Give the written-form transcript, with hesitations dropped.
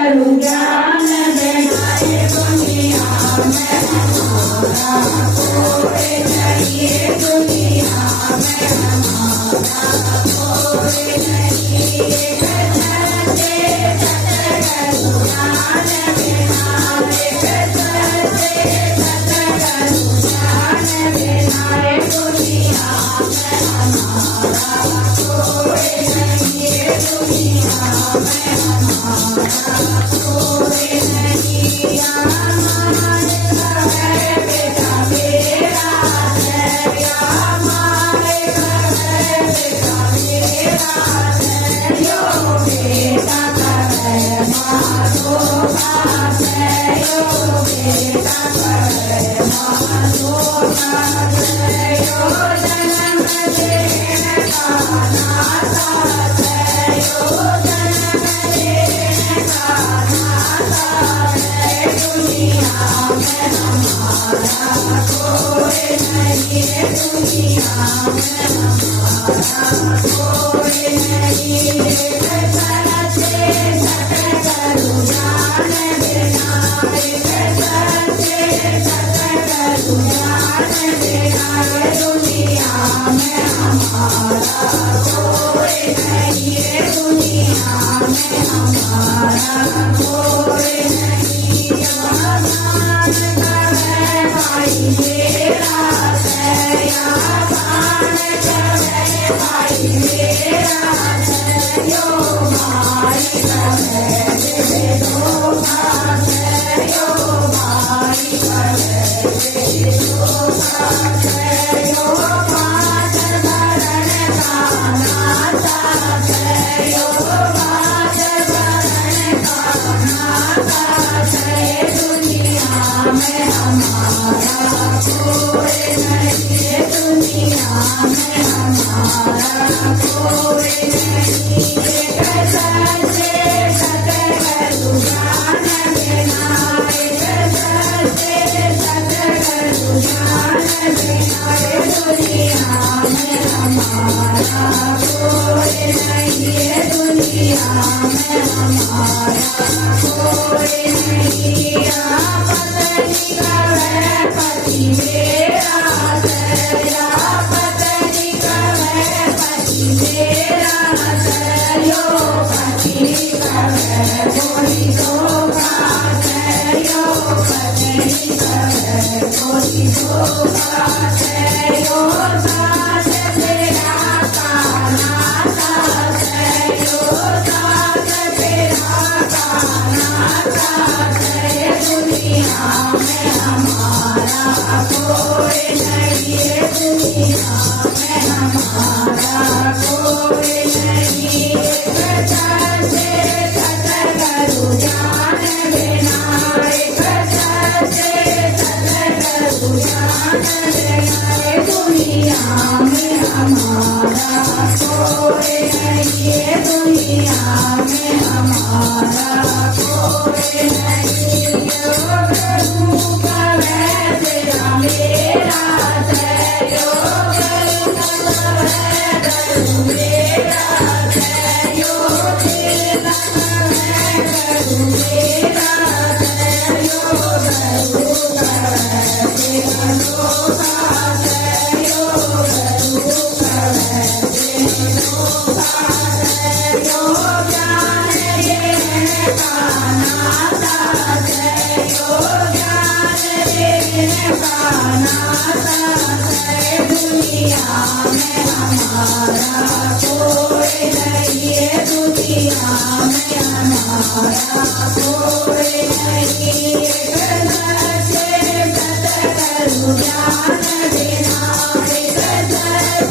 करूँ ज्ञान बनाए दुनिया में हमारा कोई नहीं दुनिया में हमारा कोई नहीं करते करूँ ज्ञान बनाए करते करूँ ज्ञान बनाए दुनिया में हमारा कोई नहीं दुनिया में हमारा कोई नहीं हमारे है बेटा मेरा है या हमारे है बेटा मेरा है यो बेटा है मारो बाप है यो बेटा है मारो बाप है यो जन्म देने का नाता है यो जन्म देने का नाता है दुनिया में हमारा कोई नहीं दुनिया में हमारा कोई नहीं करते करूँ ज्ञान बनाए करते करूँ ज्ञान बनाए दुनिया में हमारा कोई नहीं दुनिया में हमारा कोई नहीं भगवान का है भाई मेरा है या भगवान का है भाई मेरा है यो भाई का है दो भाग है यो भाई का है दो भाग है यो पाँच भरण का नाता है यो पाँच भरण का नाता है दुनिया में हमारा कोई नहीं दुनिया में हमारा कोई नहीं करते करूँ ज्ञान बनाए करते करूँ ज्ञान बनाए दुनिया में हमारा कोई नहीं दुनिया में हमारा कोई नहीं पत्नी का है पति मेरा है या पत्नी का है पति मेरा है यो पति का है कोई दो बात है यो पत्नी का है कोई दो बात है यो सास तेरा का नाता है यो सास तेरा का नाता है दुनिया में हमारा कोई नहीं दुनिया में हमारा कोई नहीं करते करूँ ज्ञान बनाए करते करूँ ज्ञान बनाए दुनिया में हमारा कोई नहीं दुनिया में हमारा कोई नहीं यो प्रभु का है तेरा मेरा है यो प्रभु मेरा है यो तेरा है मेरा है यो प्रभु का है तेरा लोका है यो प्रभु का है तेरा लोका है यो ज्ञान देने का नाता है यो ज्ञान देने का नाता है दुनिया में हमारा कोई नहीं दुनिया में हमारा